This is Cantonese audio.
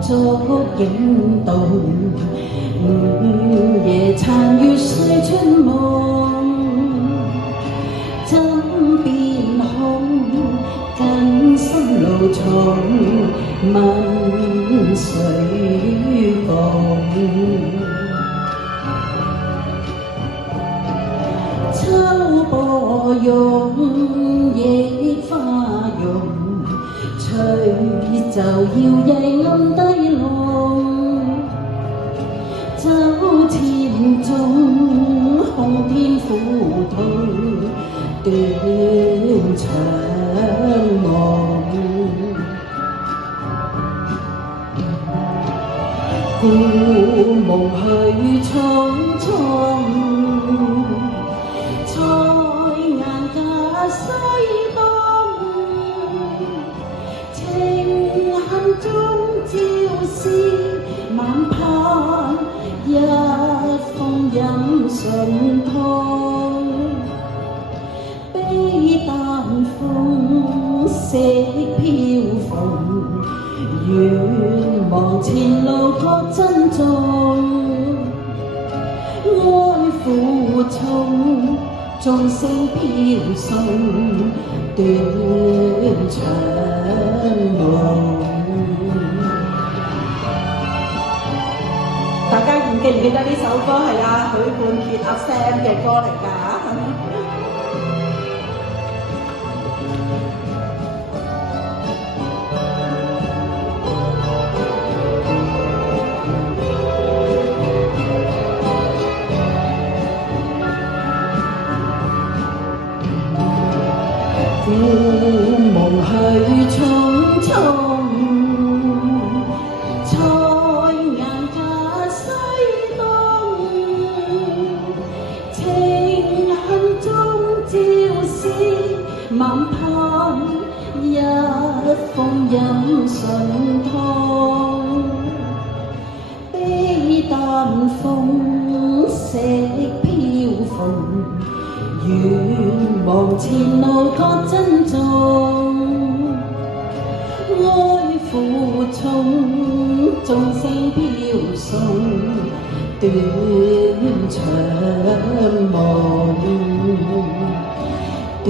燭影動，夜殘月碎春夢，枕邊空，緊心路重，問誰共？秋波湧，野花容，隨就搖曳暗低浪，酒千種，空天苦痛，斷腸夢。故夢去匆匆，才顏隔西東，情恨中朝思晚盼，一封飲唇痛，悲淡風色飄蓬，願望前路確珍重，愛負重，眾聲飄送，斷腸夢。大家記唔記得呢首歌係阿許冠傑阿 Sam 嘅歌嚟㗎？故夢去匆匆，才顏隔西東，情恨中朝思晚盼，一封飲唇痛，悲淡風色飄蓬，願望前路確珍重，愛負重，眾聲飄送，斷腸夢，斷